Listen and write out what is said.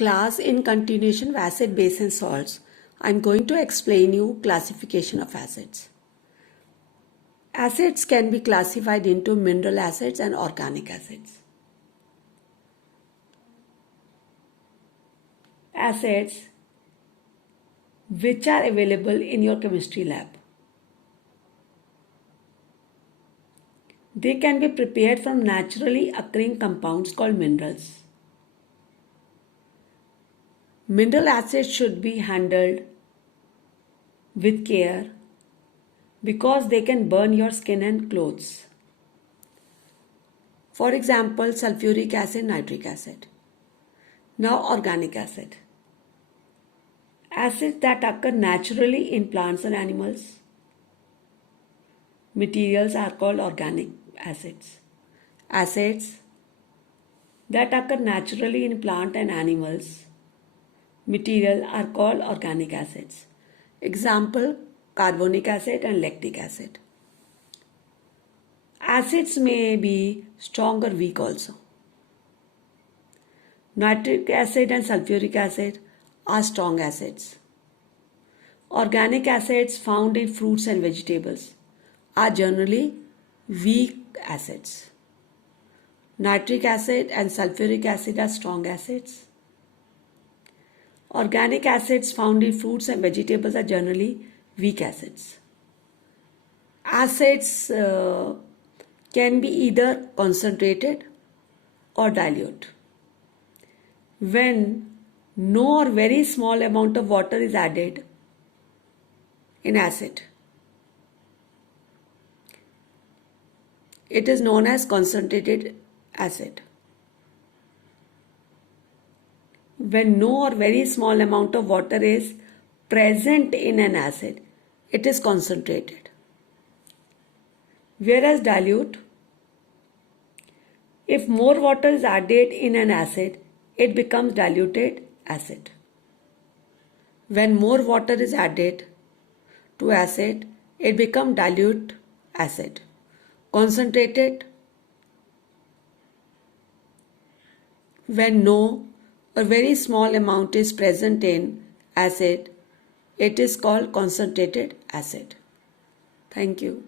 Class in continuation of acid, base and salts, I am going to explain you classification of acids. Acids can be classified into mineral acids and organic acids. Acids which are available in your chemistry lab. They can be prepared from naturally occurring compounds called minerals. Mineral acids should be handled with care because they can burn your skin and clothes. For example, sulfuric acid, nitric acid. Now organic acid. Acids that occur naturally in plants and animals. Materials are called organic acids. Acids that occur naturally in plant and animals. Material are called organic acids. Example, carbonic acid and lactic acid. Acids may be strong or weak also. Nitric acid and sulfuric acid are strong acids. Organic acids found in fruits and vegetables are generally weak acids. Nitric acid and sulfuric acid are strong acids. Organic acids found in fruits and vegetables are generally weak acids. Acids can be either concentrated or dilute. When no or very small amount of water is added in acid, it is known as concentrated acid. When no or very small amount of water is present in an acid, it is concentrated. Whereas dilute, if more water is added in an acid, it becomes diluted acid. When more water is added to acid, it becomes dilute acid. Concentrated, when no or very small amount is present in acid, it is called concentrated acid. Thank you.